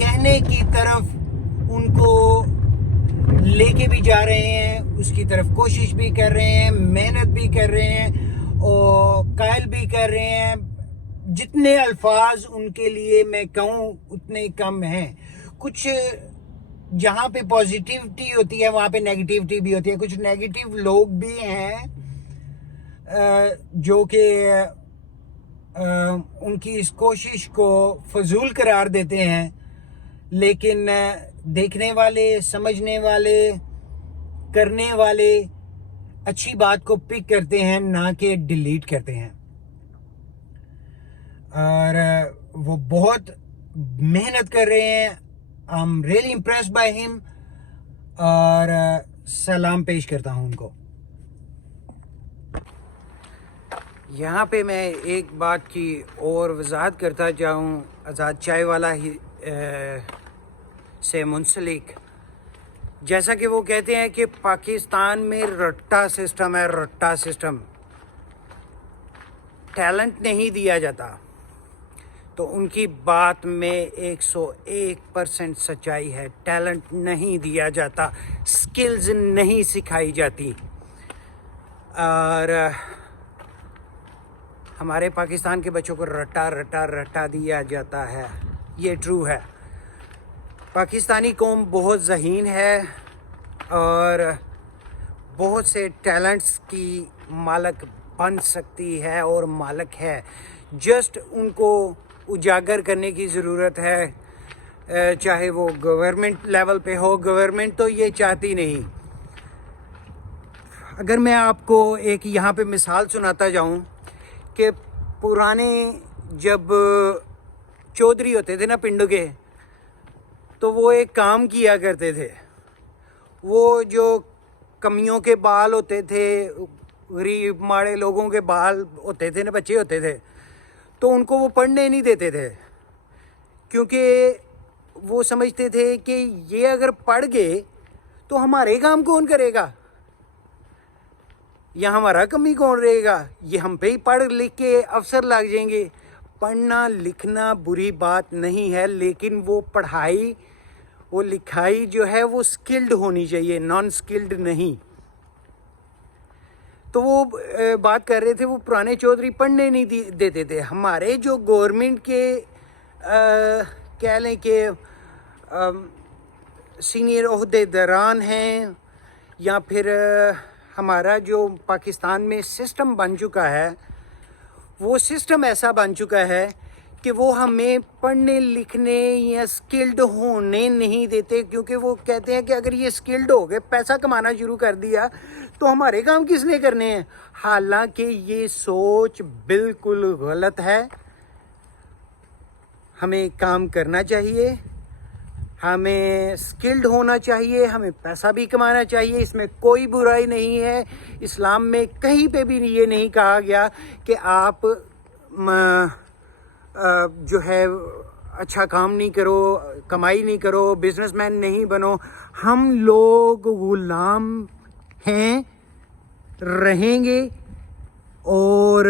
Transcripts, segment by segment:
کہنے کی طرف ان کو لے کے بھی جا رہے ہیں, اس کی طرف کوشش بھی کر رہے ہیں, محنت بھی کر رہے ہیں اور قائل بھی کر رہے ہیں. جتنے الفاظ ان کے لیے میں کہوں اتنے کم ہیں. کچھ جہاں پہ پازیٹیوٹی ہوتی ہے وہاں پہ نیگیٹیوٹی بھی ہوتی ہے. کچھ نیگیٹیو لوگ بھی ہیں جو کہ ان کی اس کوشش کو فضول قرار دیتے ہیں, لیکن دیکھنے والے, سمجھنے والے, کرنے والے اچھی بات کو پک کرتے ہیں, نہ کہ ڈیلیٹ کرتے ہیں. اور وہ بہت محنت کر رہے ہیں. I'm really impressed by him اور سلام پیش کرتا ہوں ان کو. یہاں پہ میں ایک بات کی اور وضاحت کرتا چاہوں آزاد چائے والا ہی سے منسلک. جیسا کہ وہ کہتے ہیں کہ پاکستان میں رٹا سسٹم ہے, رٹا سسٹم, ٹیلنٹ نہیں دیا جاتا. تو ان کی بات میں 101% سچائی ہے. ٹیلنٹ نہیں دیا جاتا, سکلز نہیں سکھائی جاتی. اور ہمارے پاکستان کے بچوں کو رٹا دیا جاتا ہے. یہ ٹرو ہے. پاکستانی قوم بہت ذہین ہے اور بہت سے ٹیلنٹس کی مالک بن سکتی ہے اور مالک ہے. جسٹ ان کو اجاگر کرنے کی ضرورت ہے, چاہے وہ گورنمنٹ لیول پہ ہو. گورنمنٹ تو یہ چاہتی نہیں. اگر میں آپ کو ایک یہاں پہ مثال سناتا جاؤں کہ پرانے جب چودھری ہوتے تھے نا پنڈ کے, تو وہ ایک کام کیا کرتے تھے. وہ جو کمیوں کے بال ہوتے تھے, غریب ماڑے لوگوں کے بال ہوتے تھے نا, بچے ہوتے تھے, تو ان کو وہ پڑھنے نہیں دیتے تھے, کیونکہ وہ سمجھتے تھے کہ یہ اگر پڑھ گئے تو ہمارے کام کون کرے گا, یا ہمارا کمی کون رہے گا, یہ ہم پہ ہی پڑھ لکھ کے افسر لگ جائیں گے. پڑھنا لکھنا بری بات نہیں ہے, لیکن وہ پڑھائی, وہ لکھائی جو ہے وہ سکلڈ ہونی چاہیے, نان سکلڈ نہیں. تو وہ بات کر رہے تھے وہ پرانے چودھری پڑھنے نہیں دیتے تھے. ہمارے جو گورنمنٹ کے کہہ لیں کہ سینئر عہدے داران ہیں, یا پھر ہمارا جو پاکستان میں سسٹم بن چکا ہے, وہ سسٹم ایسا بن چکا ہے کہ وہ ہمیں پڑھنے لکھنے یا سکلڈ ہونے نہیں دیتے, کیونکہ وہ کہتے ہیں کہ اگر یہ سکلڈ ہو گئے, پیسہ کمانا شروع کر دیا, تو ہمارے کام کس نے کرنے ہیں. حالانکہ یہ سوچ بالکل غلط ہے. ہمیں کام کرنا چاہیے, ہمیں سکلڈ ہونا چاہیے, ہمیں پیسہ بھی کمانا چاہیے. اس میں کوئی برائی نہیں ہے. اسلام میں کہیں پہ بھی یہ نہیں کہا گیا کہ آپ جو ہے اچھا کام نہیں کرو, کمائی نہیں کرو, بزنس مین نہیں بنو. ہم لوگ غلام ہیں, رہیں گے, اور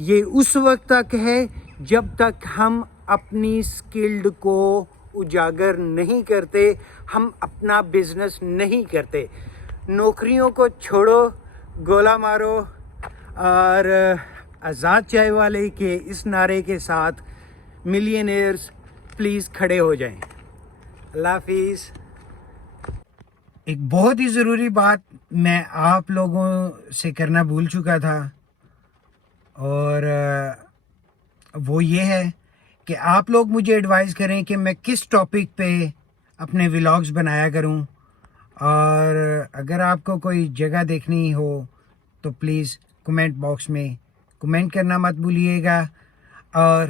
یہ اس وقت تک ہے جب تک ہم اپنی سکلڈ کو اجاگر نہیں کرتے, ہم اپنا بزنس نہیں کرتے. نوکریوں کو چھوڑو, گولا مارو, اور آزاد چائے والے کے اس نعرے کے ساتھ ملینئرز پلیز کھڑے ہو جائیں. اللہ حافظ. ایک بہت ہی ضروری بات میں آپ لوگوں سے کرنا بھول چکا تھا, اور وہ یہ ہے کہ آپ لوگ مجھے ایڈوائز کریں کہ میں کس ٹاپک پہ اپنے ولاگز بنایا کروں. اور اگر آپ کو کوئی جگہ دیکھنی ہو تو پلیز کمنٹ باکس میں کمنٹ کرنا مت بھولیے گا, اور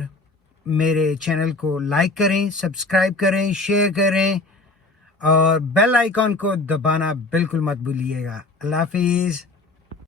میرے چینل کو لائک کریں, سبسکرائب کریں, شیئر کریں, اور بیل آئیکن کو دبانا بالکل مت بھولیے گا. اللہ حافظ.